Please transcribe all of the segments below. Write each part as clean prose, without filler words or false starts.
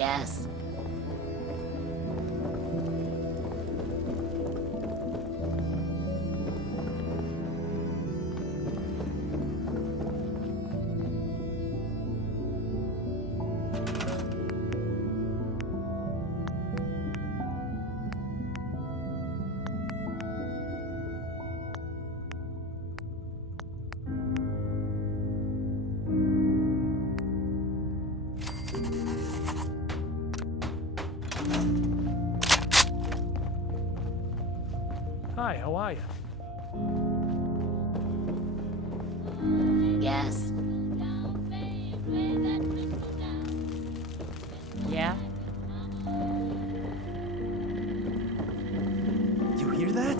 Yes. Hi, how are you? Yes. Yeah? You hear that?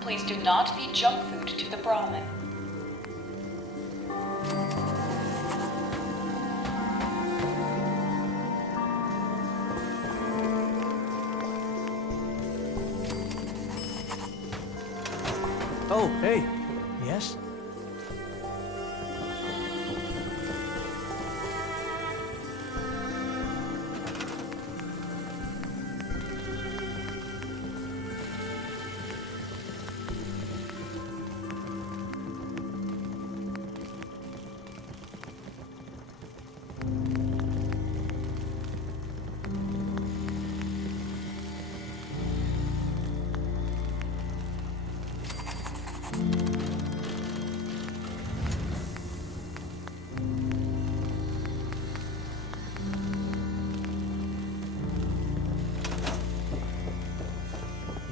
Please do not feed junk food to the Brahmin. Oh, hey. Yes?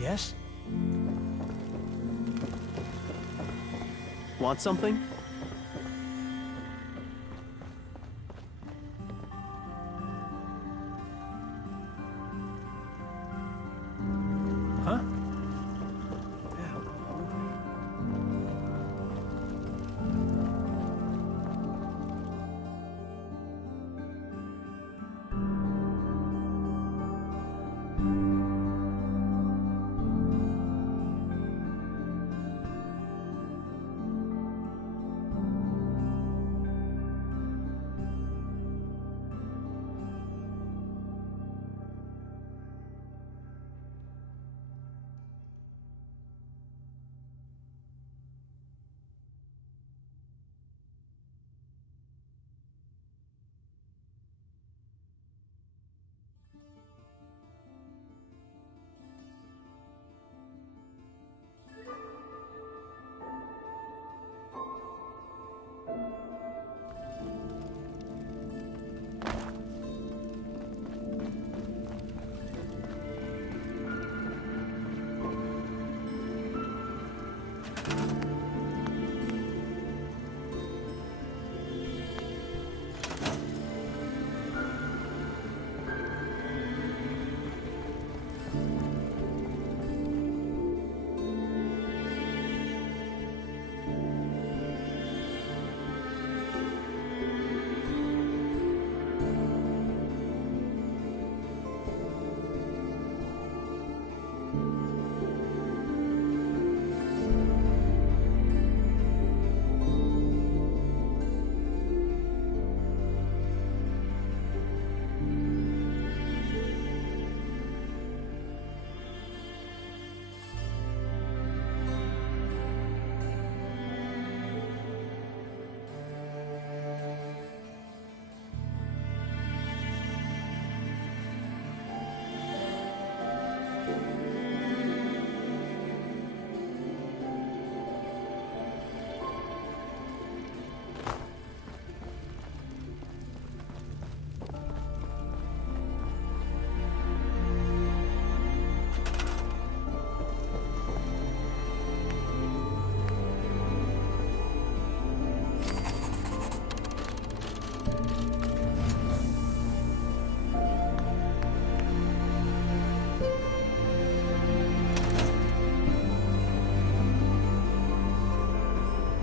Yes? Want something? Huh? Yeah, I'm hungry.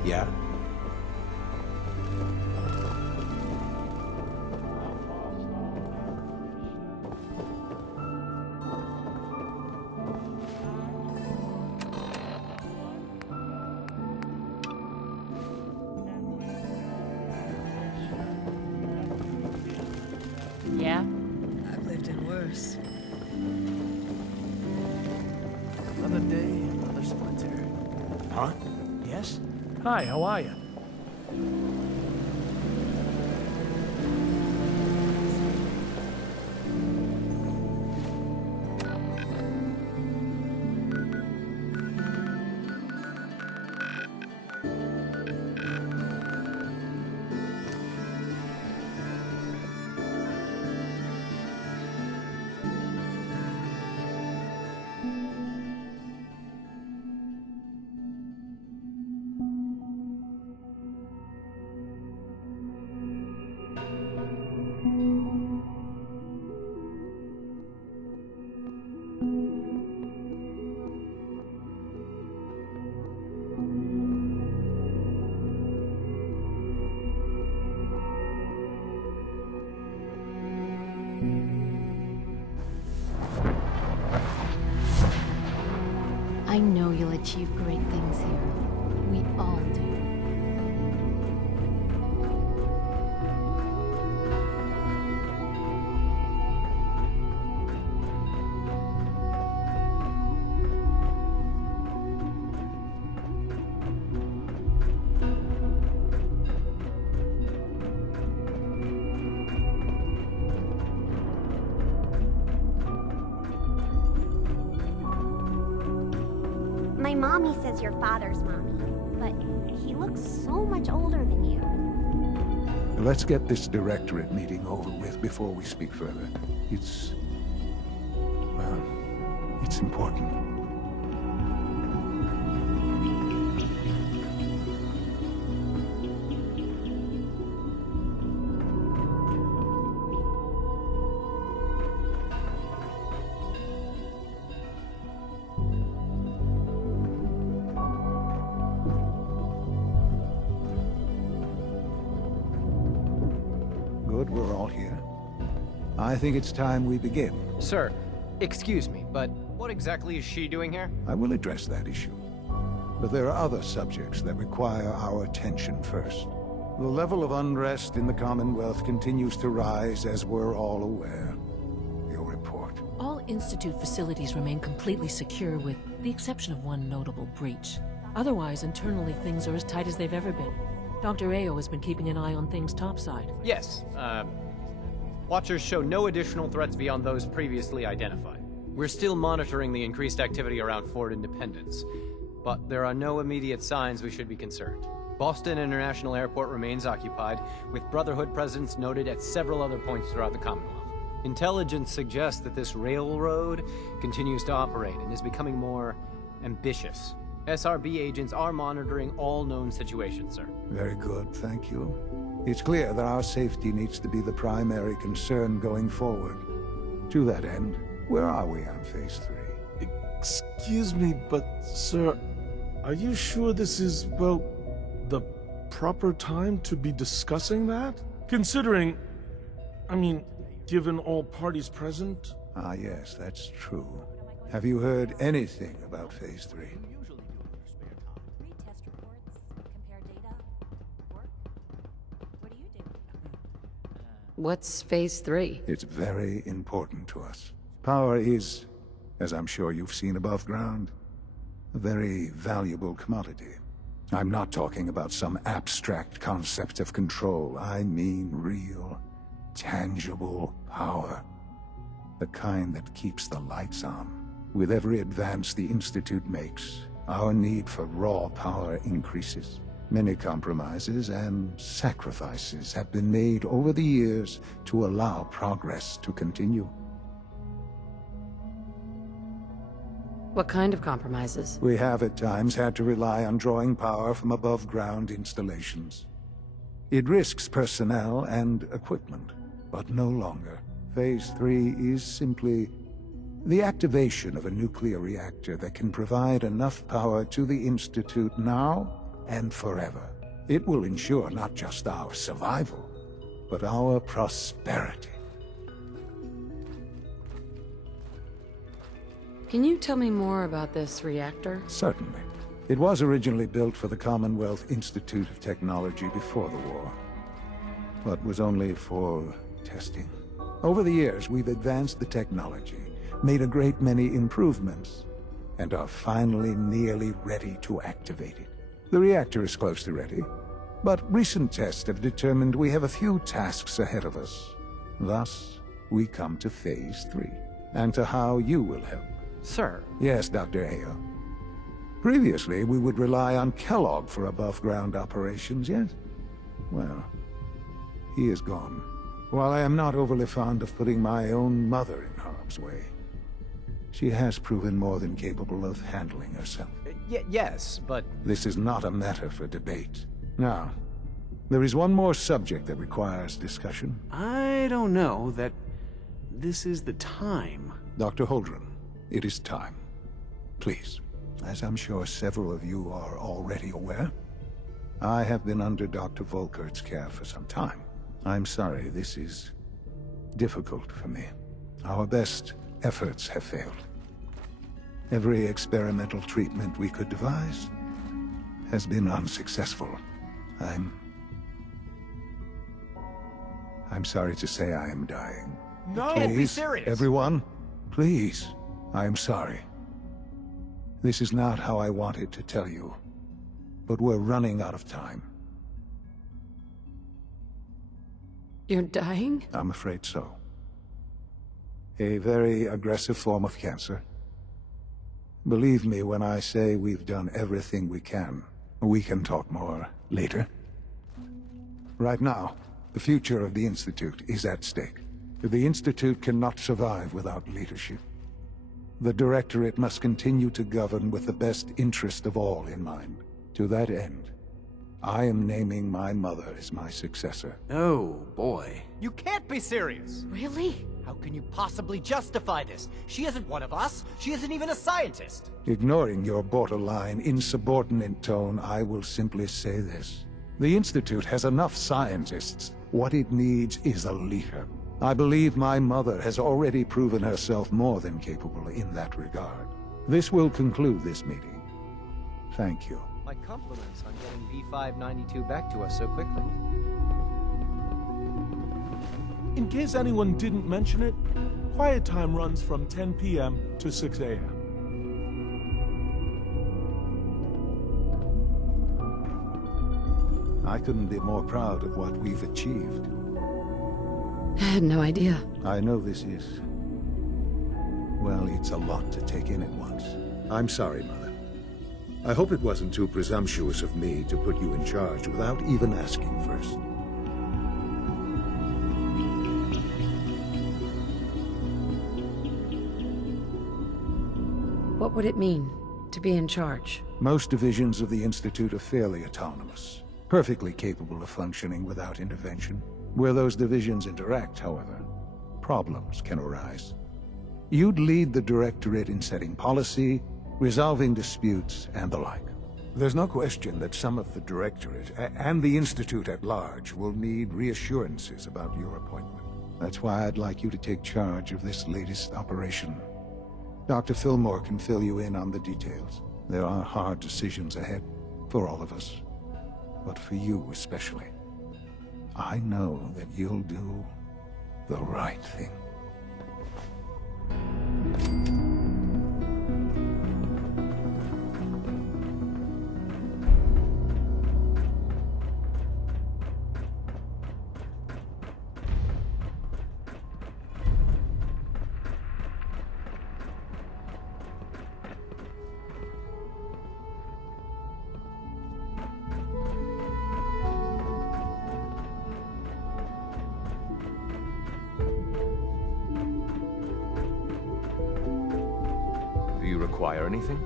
Yeah? Another day, another splinter. Huh? Yes? Hi, how are you? I know you'll achieve great things here. We all do. My mommy says your father's mommy, but he looks so much older than you. Let's get this directorate meeting over with before we speak further. It's important. Good, we're all here. I think it's time we begin. Sir, excuse me, but what exactly is she doing here? I will address that issue. But there are other subjects that require our attention first. The level of unrest in the Commonwealth continues to rise, as we're all aware. Your report. All Institute facilities remain completely secure with the exception of one notable breach. Otherwise, internally, things are as tight as they've ever been. Dr. Ao has been keeping an eye on things topside. Yes, Watchers show no additional threats beyond those previously identified. We're still monitoring the increased activity around Fort Independence, but there are no immediate signs we should be concerned. Boston International Airport remains occupied, with Brotherhood presence noted at several other points throughout the Commonwealth. Intelligence suggests that this railroad continues to operate and is becoming more ambitious. SRB agents are monitoring all known situations, sir. Very good, thank you. It's clear that our safety needs to be the primary concern going forward. To that end, where are we on Phase 3? Excuse me, but sir, are you sure this is, well, the proper time to be discussing that? Considering, given all parties present? Ah, yes, that's true. Have you heard anything about Phase 3? Read test reports, compare data, work. What do you do? What's Phase 3? It's very important to us. Power is, as I'm sure you've seen above ground, a very valuable commodity. I'm not talking about some abstract concept of control. I mean real, tangible power. The kind that keeps the lights on. With every advance the Institute makes, our need for raw power increases. Many compromises and sacrifices have been made over the years to allow progress to continue. What kind of compromises? We have at times had to rely on drawing power from above-ground installations. It risks personnel and equipment, but no longer. Phase 3 is simply the activation of a nuclear reactor that can provide enough power to the Institute now and forever. It will ensure not just our survival, but our prosperity. Can you tell me more about this reactor? Certainly. It was originally built for the Commonwealth Institute of Technology before the war, but was only for testing. Over the years, we've advanced the technology, made a great many improvements, and are finally nearly ready to activate it. The reactor is close to ready, but recent tests have determined we have a few tasks ahead of us. Thus, we come to Phase 3, and to how you will help. Sir, Yes, Dr. Ayo. Previously, we would rely on Kellogg for above-ground operations, yes? Well, he is gone. While I am not overly fond of putting my own mother in harm's way, she has proven more than capable of handling herself. yes, but... This is not a matter for debate. Now, there is one more subject that requires discussion. I don't know that this is the time. Dr. Holdren, it is time. Please, as I'm sure several of you are already aware, I have been under Dr. Volkert's care for some time. I'm sorry this is difficult for me. Our best efforts have failed. Every experimental treatment we could devise has been unsuccessful. I'm sorry to say I am dying. No! Can't be Please, serious. everyone, please, I am sorry. This is not how I wanted to tell you, but we're running out of time. You're dying? I'm afraid so. A very aggressive form of cancer. Believe me when I say we've done everything we can. We can talk more later. Right now, the future of the Institute is at stake. The Institute cannot survive without leadership. The Directorate must continue to govern with the best interest of all in mind. To that end, I am naming my mother as my successor. Oh, boy. You can't be serious! Really? How can you possibly justify this? She isn't one of us. She isn't even a scientist. Ignoring your borderline, insubordinate tone, I will simply say this. The Institute has enough scientists. What it needs is a leader. I believe my mother has already proven herself more than capable in that regard. This will conclude this meeting. Thank you. My compliments on getting B592 back to us so quickly. In case anyone didn't mention it, quiet time runs from 10 p.m. to 6 a.m. I couldn't be more proud of what we've achieved. I had no idea. I know this is... well, it's a lot to take in at once. I'm sorry, Mother. I hope it wasn't too presumptuous of me to put you in charge without even asking first. What would it mean to be in charge? Most divisions of the Institute are fairly autonomous, perfectly capable of functioning without intervention. Where those divisions interact, however, problems can arise. You'd lead the Directorate in setting policy, resolving disputes, and the like. There's no question that some of the Directorate, and the Institute at large, will need reassurances about your appointment. That's why I'd like you to take charge of this latest operation. Dr. Fillmore can fill you in on the details. There are hard decisions ahead, for all of us, but for you especially. I know that you'll do the right thing. Do you require anything?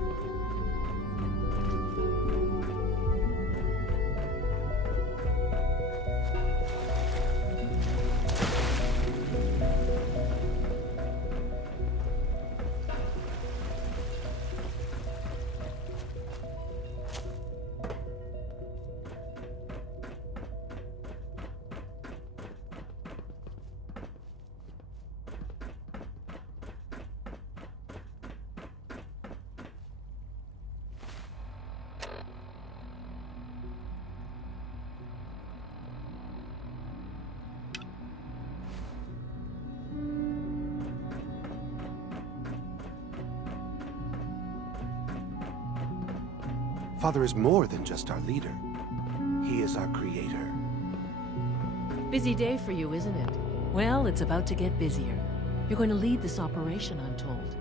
Father is more than just our leader. He is our creator. Busy day for you, isn't it? Well, it's about to get busier. You're going to lead this operation, I'm told.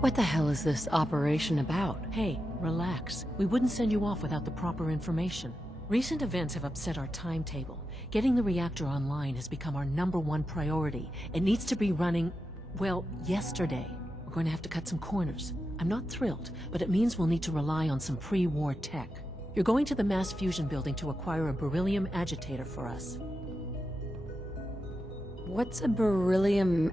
What the hell is this operation about? Hey, relax. We wouldn't send you off without the proper information. Recent events have upset our timetable. Getting the reactor online has become our #1 priority. It needs to be running, well, yesterday. We're going to have to cut some corners. I'm not thrilled, but it means we'll need to rely on some pre-war tech. You're going to the mass fusion building to acquire a beryllium agitator for us. What's a beryllium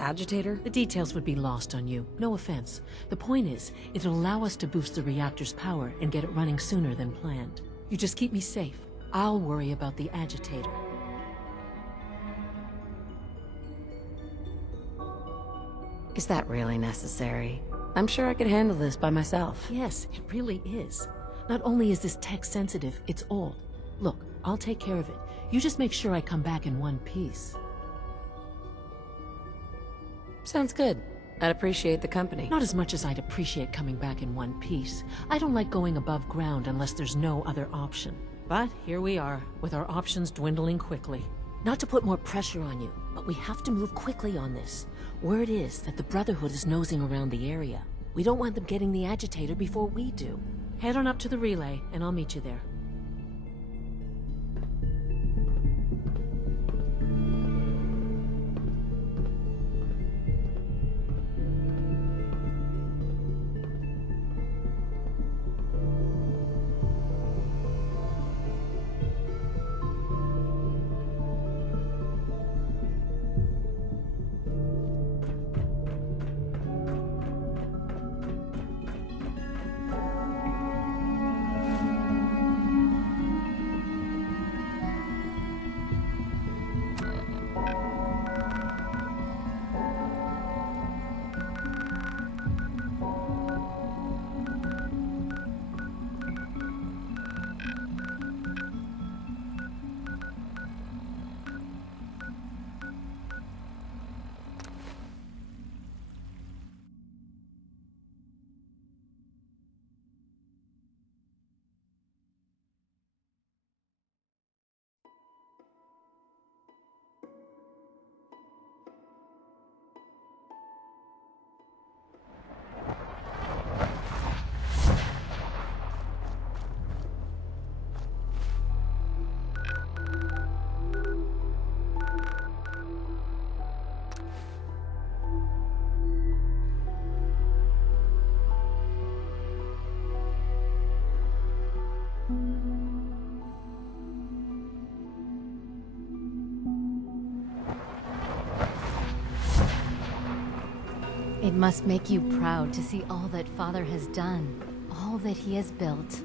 agitator? The details would be lost on you. No offense. The point is, it'll allow us to boost the reactor's power and get it running sooner than planned. You just keep me safe. I'll worry about the agitator. Is that really necessary? I'm sure I could handle this by myself. Yes, it really is. Not only is this tech sensitive, it's old. Look, I'll take care of it. You just make sure I come back in one piece. Sounds good. I'd appreciate the company. Not as much as I'd appreciate coming back in one piece. I don't like going above ground unless there's no other option. But here we are, with our options dwindling quickly. Not to put more pressure on you, but we have to move quickly on this. Word is that the Brotherhood is nosing around the area. We don't want them getting the agitator before we do. Head on up to the relay, and I'll meet you there. It must make you proud to see all that Father has done, all that he has built.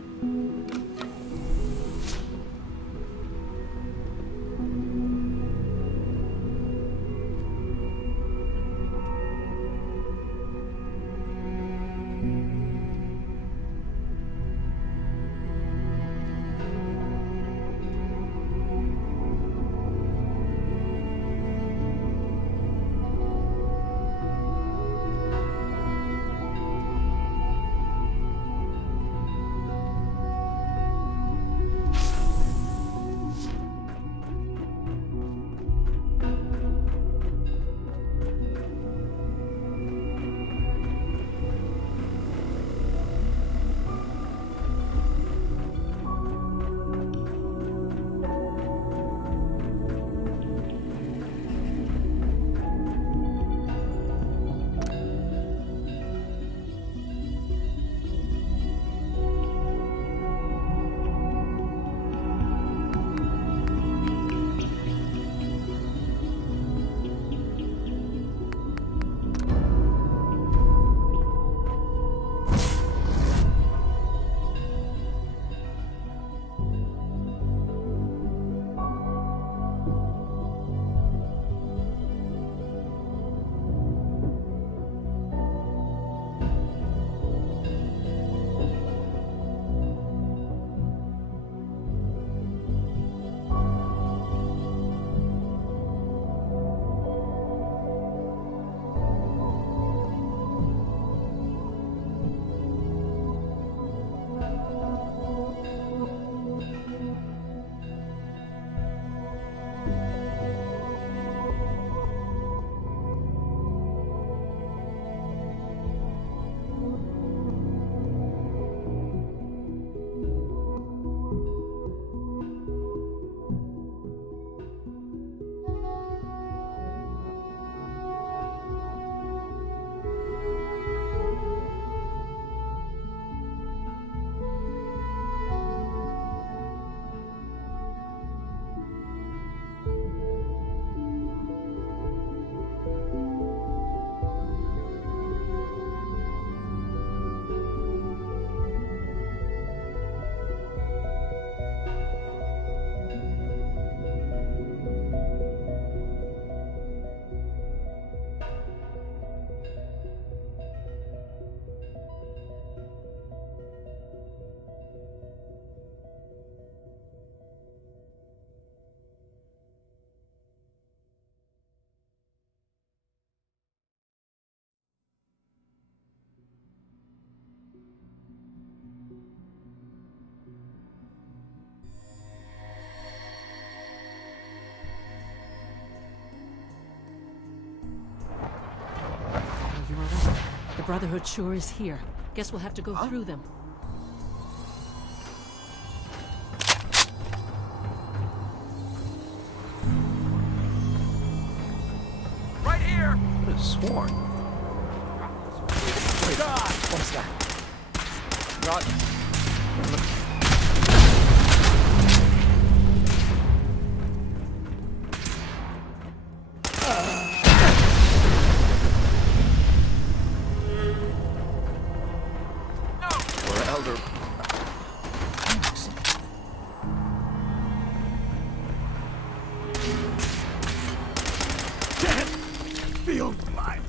Brotherhood sure is here. Guess we'll have to go through them. Right here! Could have sworn. God! What's that? God. Or elder. Feel mine.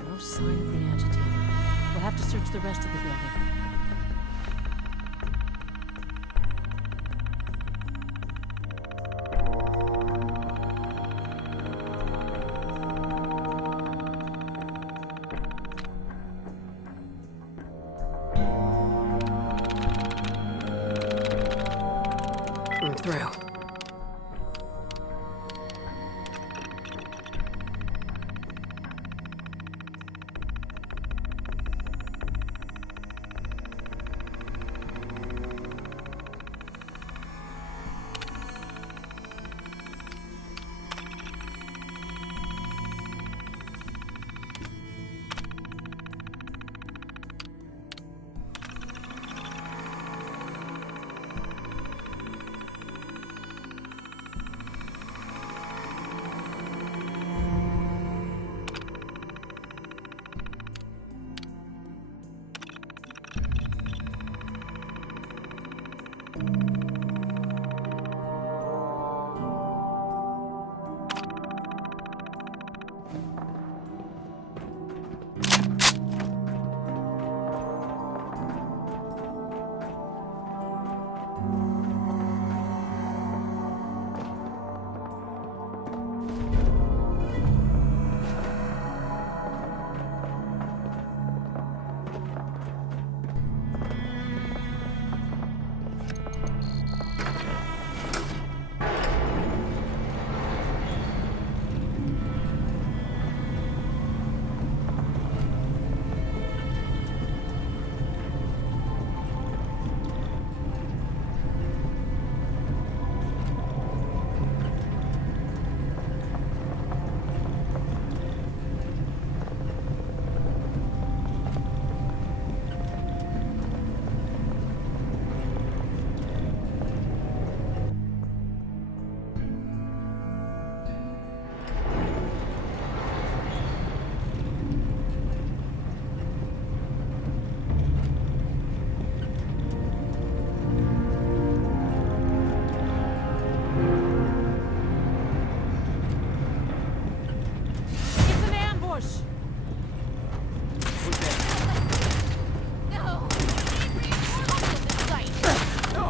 No sign of the agitator. We'll have to search the rest of the building. I'm through. It's an ambush! No! We need reinforcements in sight! No!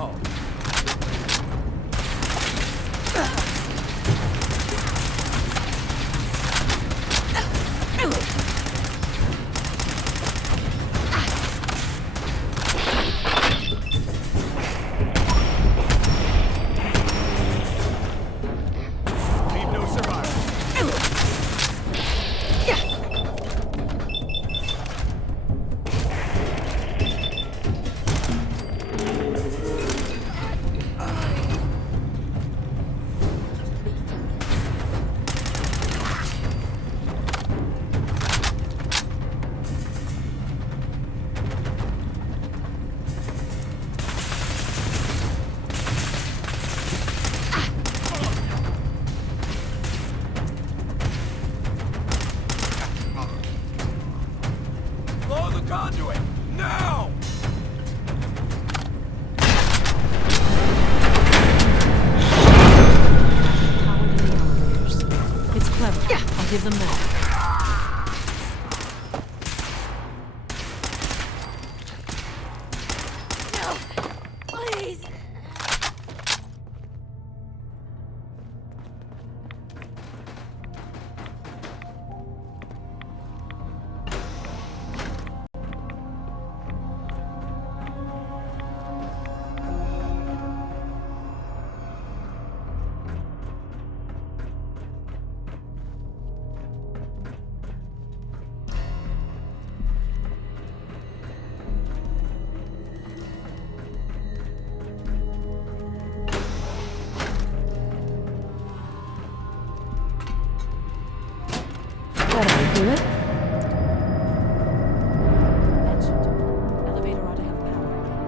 Leave no survivors. Blow the conduit! Now! Power to the elevators. It's clever. I'll give them that. Please! do it? That should do it. Elevator ought to have power again.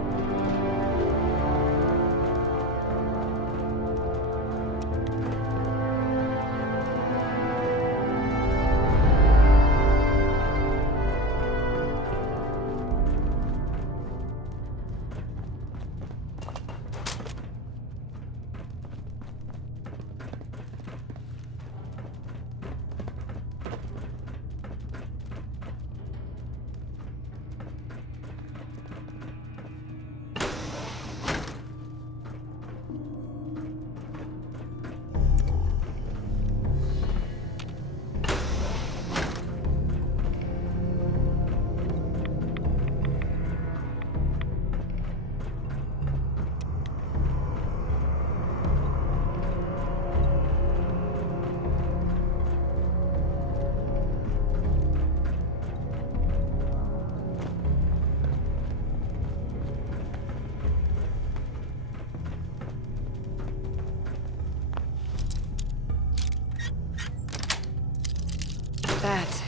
That's it.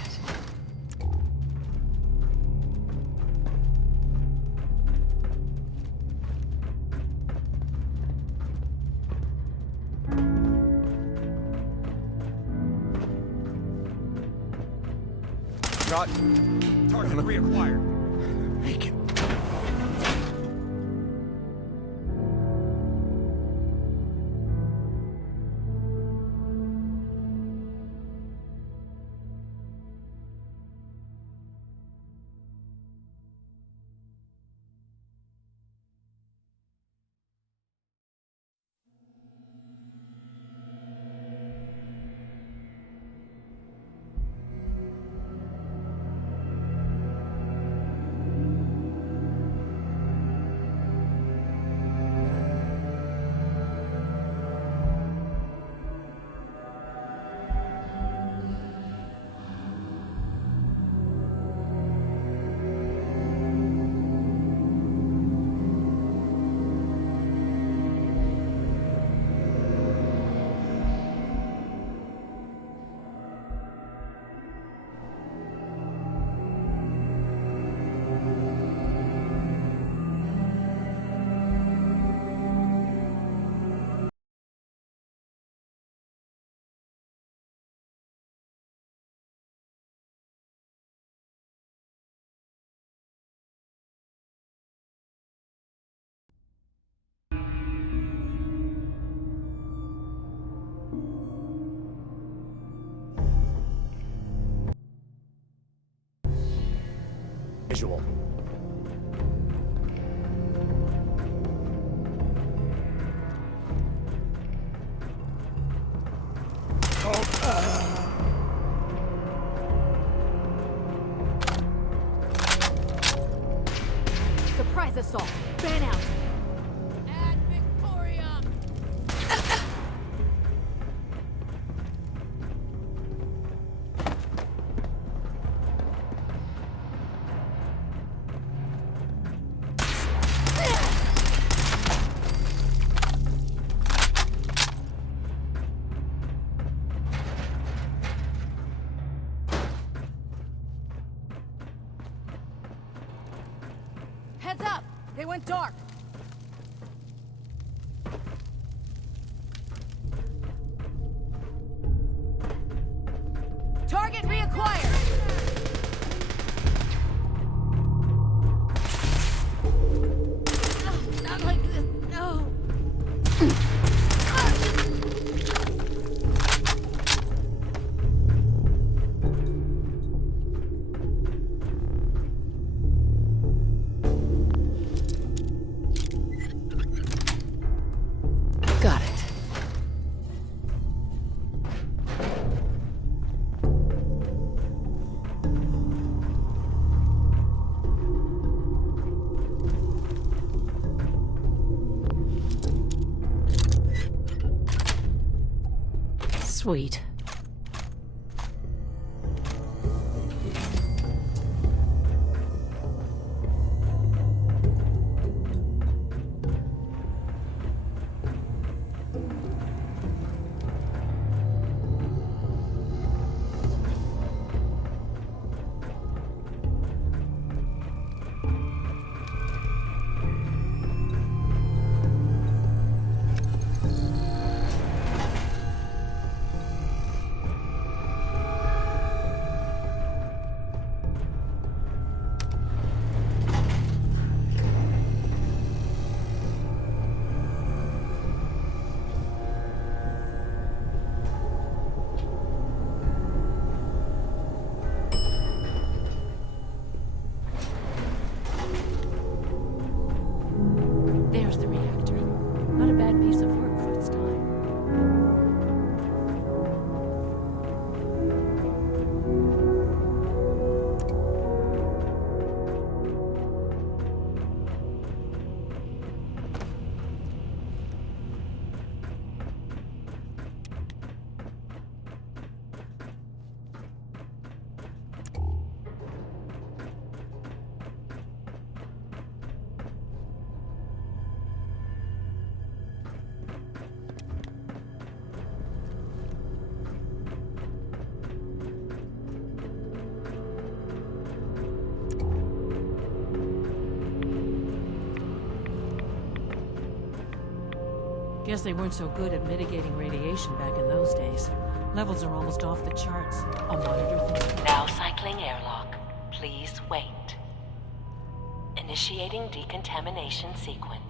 Got target reacquired. Make it. Visual. Surprise assault. Fan out. Ad Victoriam. Heads up! They went dark! Target reacquired! Not like this, no! Got it. Sweet. Guess they weren't so good at mitigating radiation back in those days. Levels are almost off the charts. I'll monitor things. Now cycling airlock. Please wait. Initiating decontamination sequence.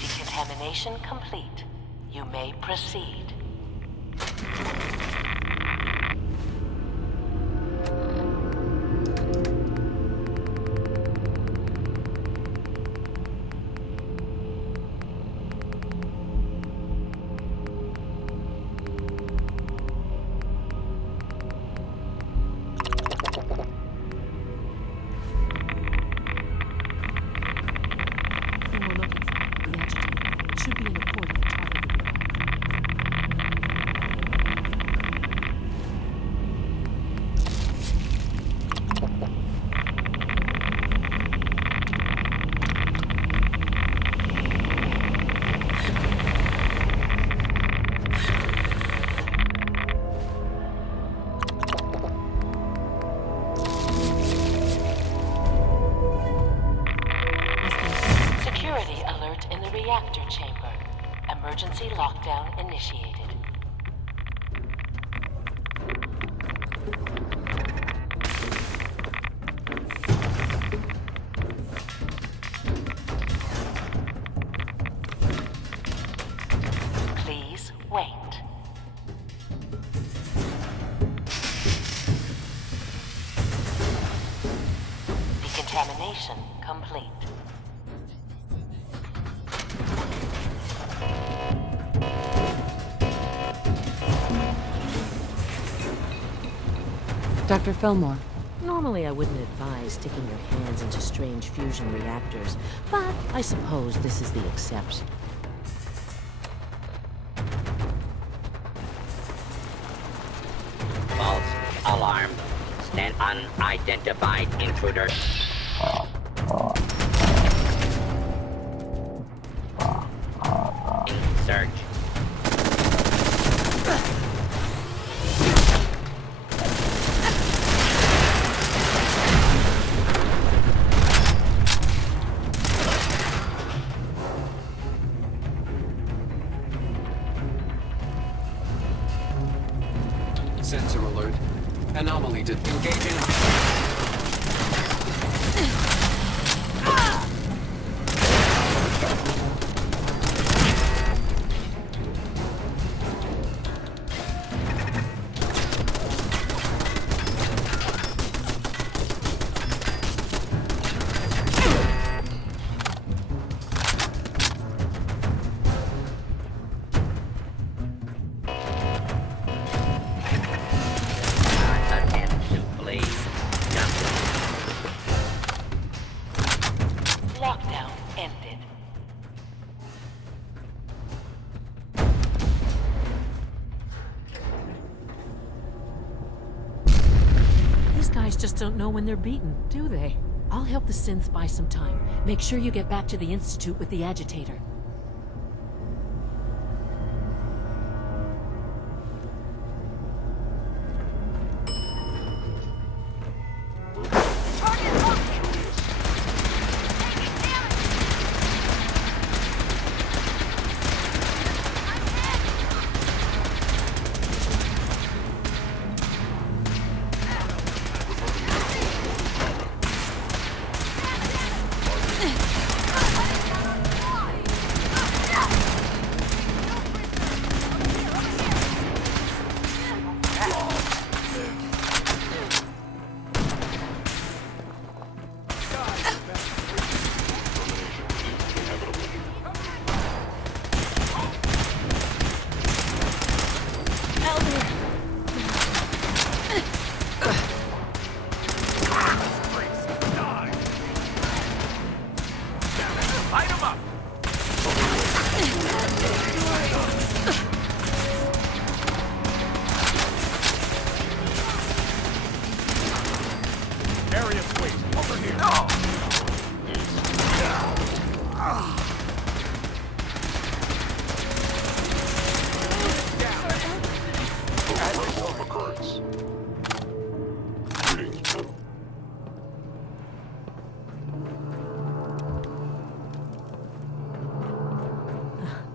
Decontamination complete. You may proceed. Reactor chamber. Emergency lockdown initiated. Please wait. Decontamination complete. Dr. Fillmore. Normally I wouldn't advise sticking your hands into strange fusion reactors, but I suppose this is the exception. False alarm. Stand unidentified intruder. Search. Sensor alert. Anomaly engaging. Lockdown ended. These guys just don't know when they're beaten, do they? I'll help the synths buy some time. Make sure you get back to the Institute with the agitator.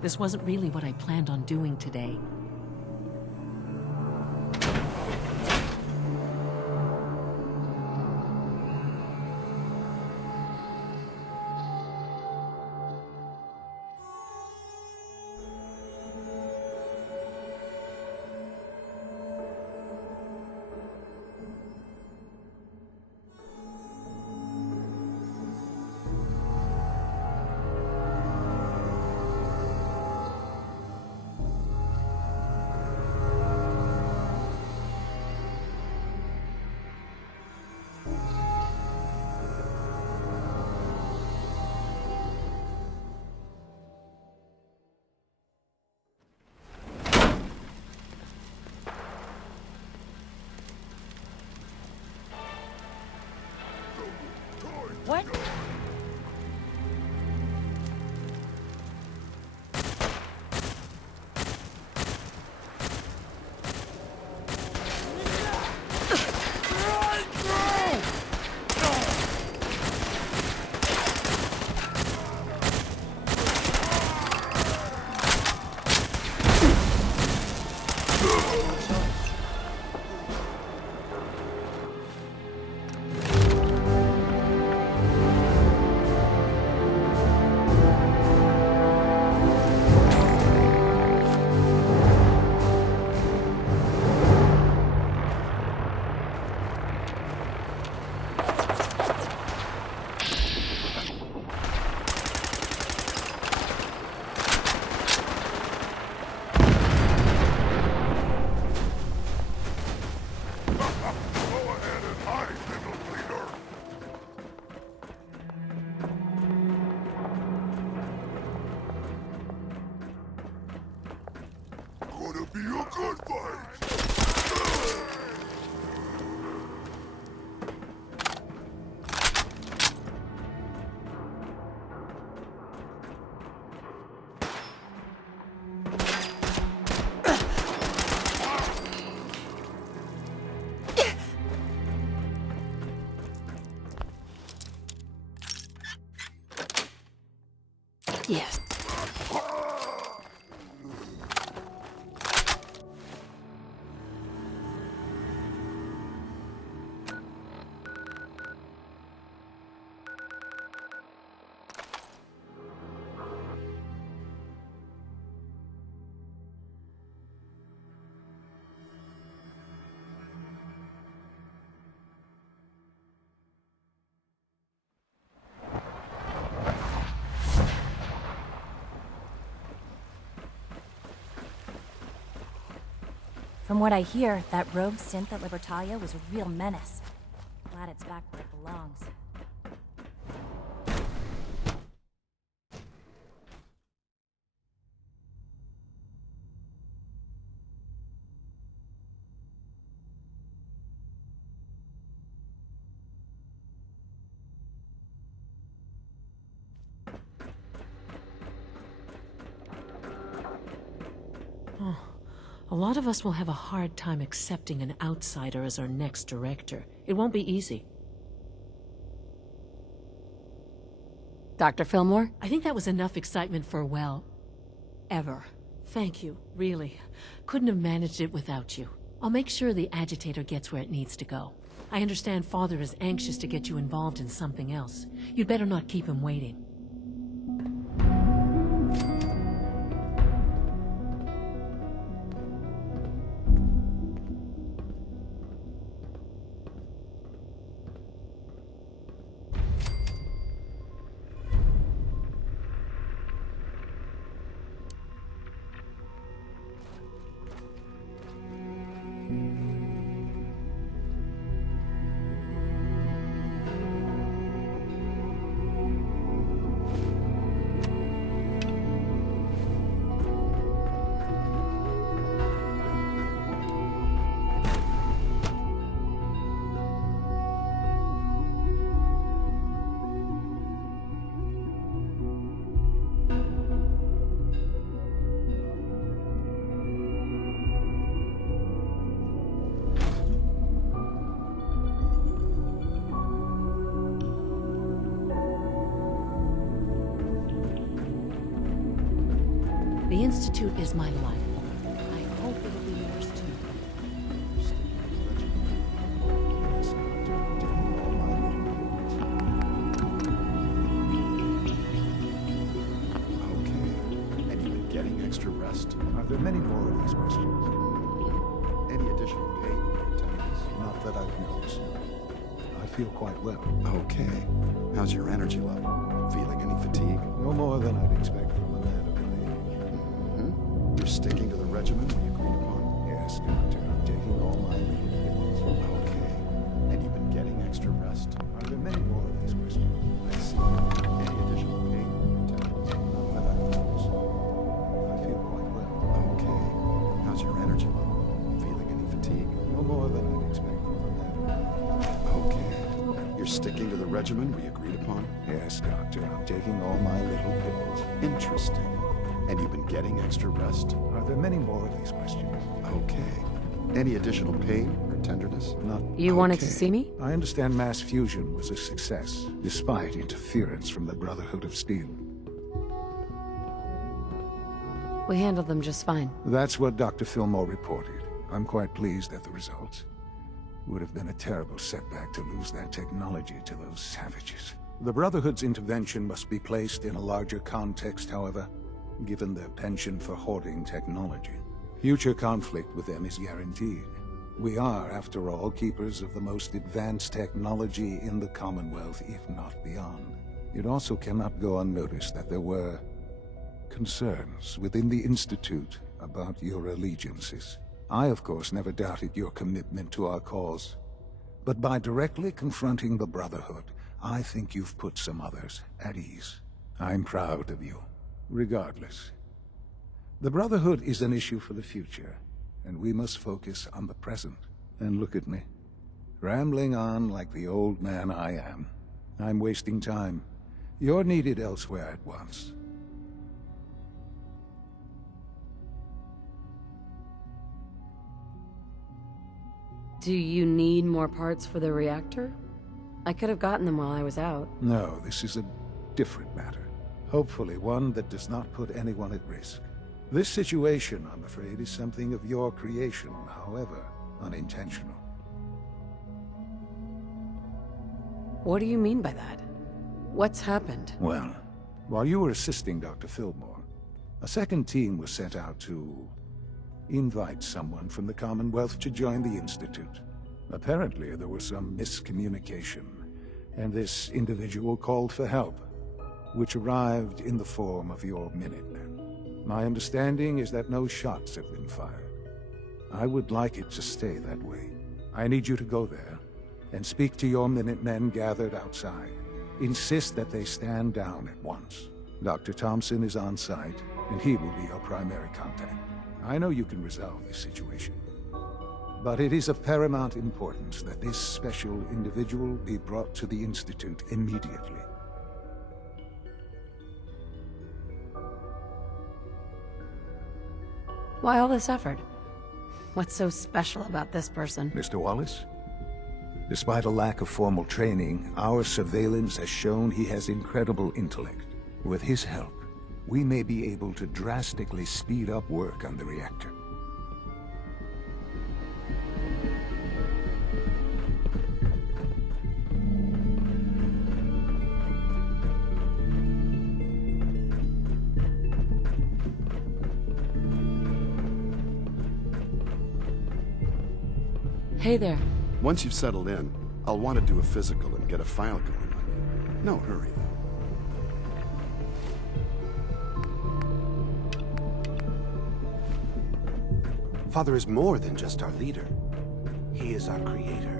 This wasn't really what I planned on doing today. What? Yes. From what I hear, that rogue synth at Libertalia was a real menace. Glad it's back where it belongs. A lot of us will have a hard time accepting an outsider as our next director. It won't be easy. Dr. Fillmore? I think that was enough excitement for, well, ever. Thank you, really. Couldn't have managed it without you. I'll make sure the agitator gets where it needs to go. I understand Father is anxious to get you involved in something else. You'd better not keep him waiting. The Institute is my life. I hope it'll be yours too. Okay. And you've been getting extra rest? Are there many more of these questions? Any additional pain or tenderness? Not that I've noticed. I feel quite well. Okay. How's your energy level? Feeling any fatigue? No more than I'd expect from a man of my age. Mm-hmm. You're sticking to the regimen we agreed upon? Yes, Doctor. I'm taking all my little pills. Okay. And you've been getting extra rest? Are there many more of these questions? I see. Any additional pain or tenderness? Not that I've noticed. I feel quite well. Okay. How's your energy level? Feeling any fatigue? No more than I'd expect from a man of my age. Okay. You're sticking to the regimen we agreed upon? Yes, Doctor. I'm taking all my little pills. Interesting. And you've been getting extra rest? Are there many more of these questions? Okay. Any additional pain or tenderness? Not. You wanted to see me? I understand mass fusion was a success, despite interference from the Brotherhood of Steel. We handled them just fine. That's what Dr. Fillmore reported. I'm quite pleased at the results. Would have been a terrible setback to lose that technology to those savages. The Brotherhood's intervention must be placed in a larger context, however, given their penchant for hoarding technology. Future conflict with them is guaranteed. We are, after all, keepers of the most advanced technology in the Commonwealth, if not beyond. It also cannot go unnoticed that there were concerns within the Institute about your allegiances. I, of course, never doubted your commitment to our cause. But by directly confronting the Brotherhood, I think you've put some others at ease. I'm proud of you, regardless. The Brotherhood is an issue for the future, and we must focus on the present. And look at me, rambling on like the old man I am. I'm wasting time. You're needed elsewhere at once. Do you need more parts for the reactor? I could have gotten them while I was out. No, this is a different matter. Hopefully one that does not put anyone at risk. This situation, I'm afraid, is something of your creation, however unintentional. What do you mean by that? What's happened? Well, while you were assisting Dr. Fillmore, a second team was sent out to invite someone from the Commonwealth to join the Institute. Apparently, there was some miscommunication, and this individual called for help, which arrived in the form of your Minutemen. My understanding is that no shots have been fired. I would like it to stay that way. I need you to go there and speak to your Minutemen gathered outside. Insist that they stand down at once. Dr. Thompson is on site, and he will be your primary contact. I know you can resolve this situation, but it is of paramount importance that this special individual be brought to the Institute immediately. Why all this effort? What's so special about this person? Mr. Wallace? Despite a lack of formal training, our surveillance has shown he has incredible intellect. With his help, we may be able to drastically speed up work on the reactor. Hey there. Once you've settled in, I'll want to do a physical and get a file going on you. No hurry, though. Father is more than just our leader. He is our creator.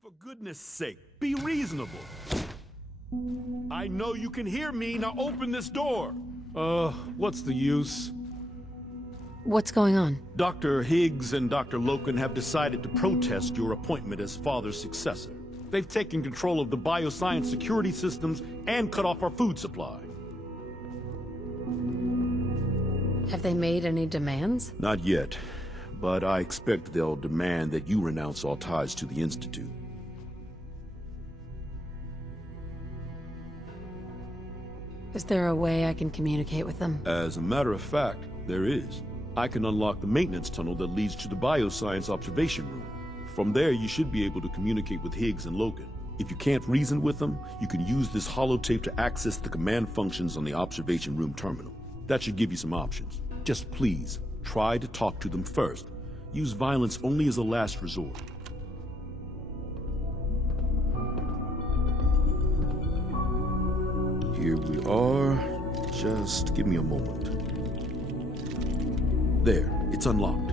For goodness sake, be reasonable. I know you can hear me. Now open this door. What's the use? What's going on? Dr. Higgs and Dr. Loken have decided to protest your appointment as father's successor. They've taken control of the bioscience security systems and cut off our food supply. Have they made any demands? Not yet, but I expect they'll demand that you renounce all ties to the Institute. Is there a way I can communicate with them? As a matter of fact, there is. I can unlock the maintenance tunnel that leads to the bioscience observation room. From there, you should be able to communicate with Higgs and Loken. If you can't reason with them, you can use this holotape to access the command functions on the observation room terminal. That should give you some options. Just please, try to talk to them first. Use violence only as a last resort. Here we are. Just give me a moment. There, it's unlocked.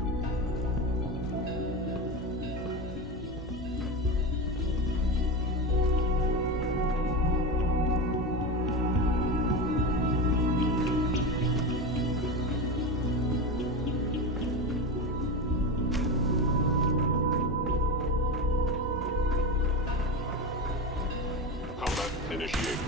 Combat initiated.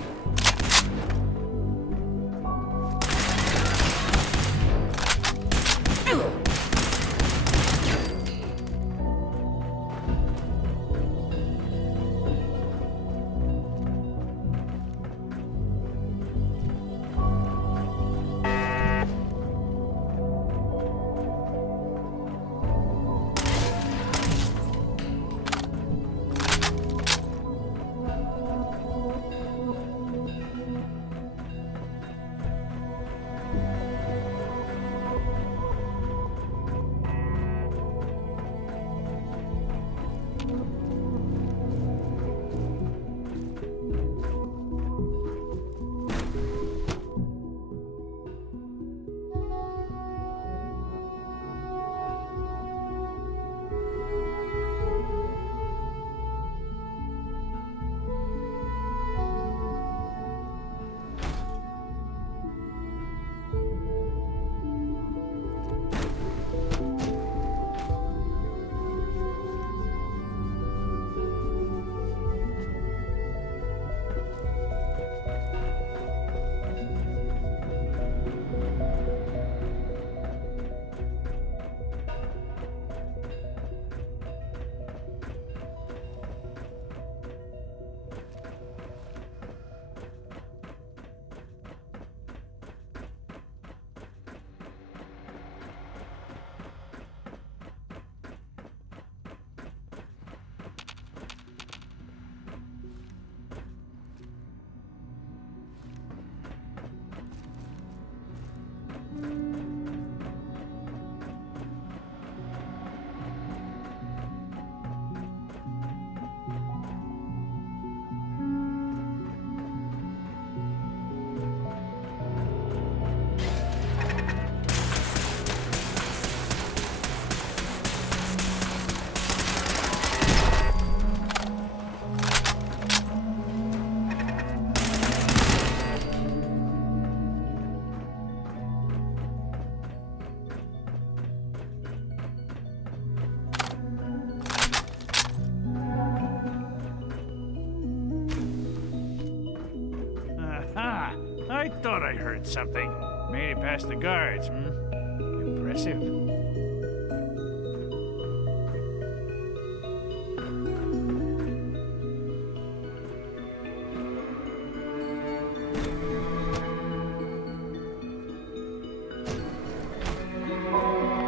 I thought I heard something. Made it past the guards, Impressive.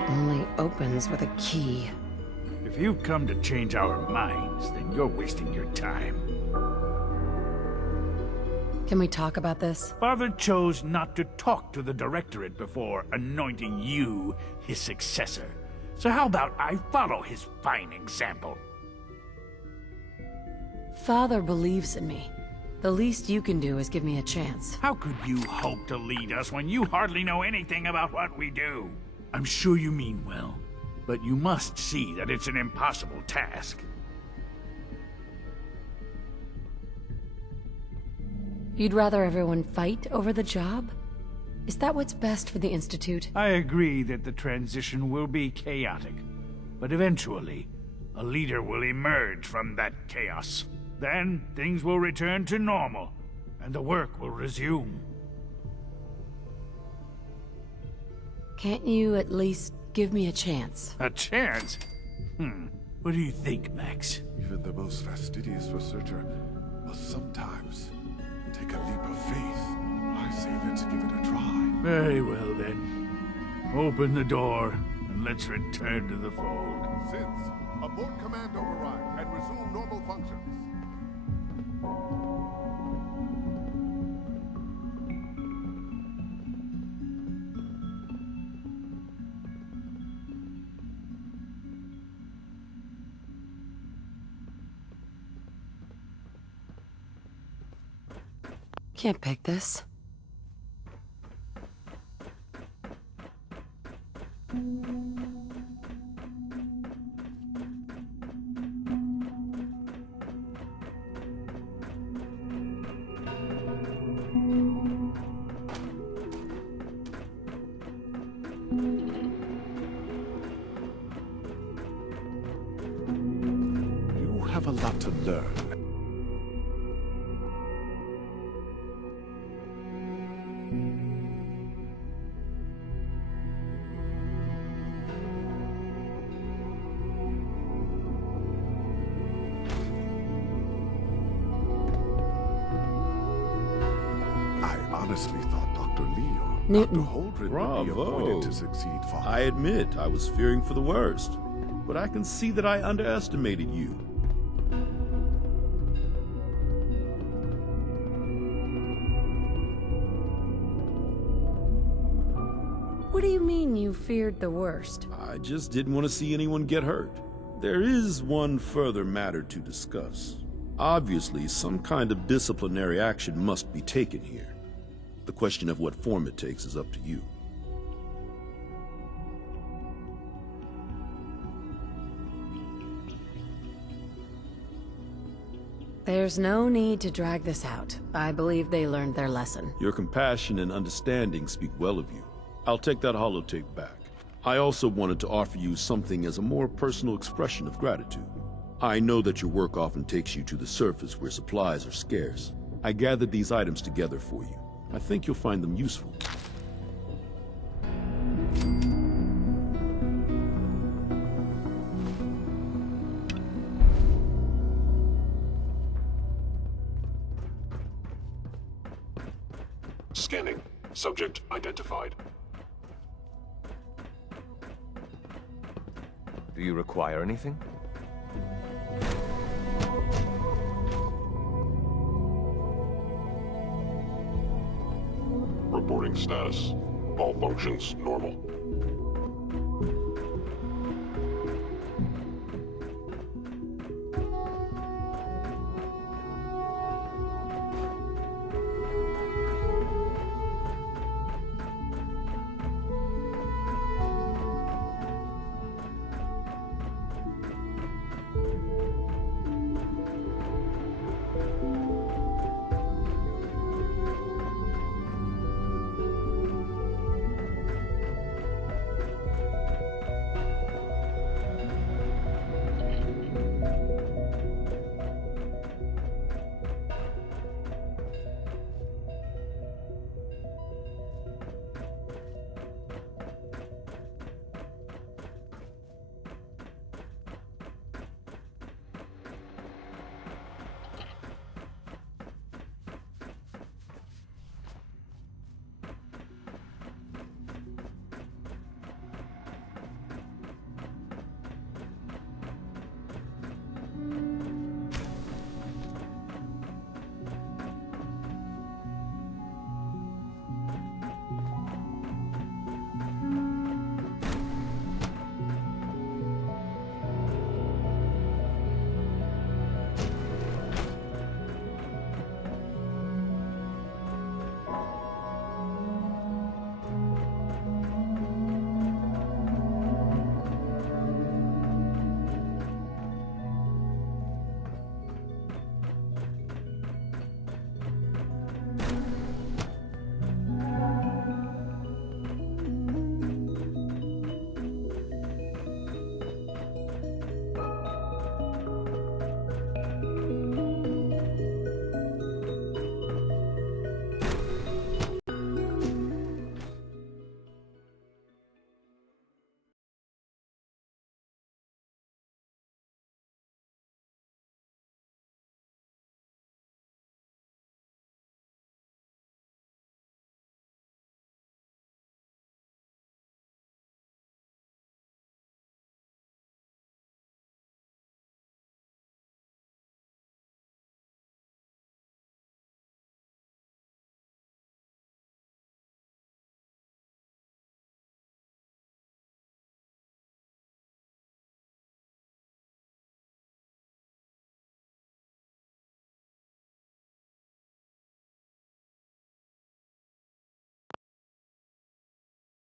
Only opens with a key. If you've come to change our minds, then you're wasting your time. Can we talk about this? Father chose not to talk to the Directorate before anointing you his successor. So how about I follow his fine example? Father believes in me. The least you can do is give me a chance. How could you hope to lead us when you hardly know anything about what we do? I'm sure you mean well, but you must see that it's an impossible task. You'd rather everyone fight over the job? Is that what's best for the Institute? I agree that the transition will be chaotic, but eventually, a leader will emerge from that chaos. Then, things will return to normal, and the work will resume. Can't you at least give me a chance? A chance? What do you think, Max? Even the most fastidious researcher must sometimes take a leap of faith. I say let's give it a try. Very well, then. Open the door, and let's return to the fold. Since, abort command override and resume normal functions. Can't pick this. You have a lot to learn. Honestly thought Dr. Lee or Newton. Dr. Holdren would be appointed to succeed Father. I admit I was fearing for the worst, but I can see that I underestimated you. What do you mean you feared the worst? I just didn't want to see anyone get hurt. There is one further matter to discuss. Obviously, some kind of disciplinary action must be taken here. The question of what form it takes is up to you. There's no need to drag this out. I believe they learned their lesson. Your compassion and understanding speak well of you. I'll take that holotape back. I also wanted to offer you something as a more personal expression of gratitude. I know that your work often takes you to the surface where supplies are scarce. I gathered these items together for you. I think you'll find them useful. Scanning. Subject identified. Do you require anything? Reporting status. All functions normal.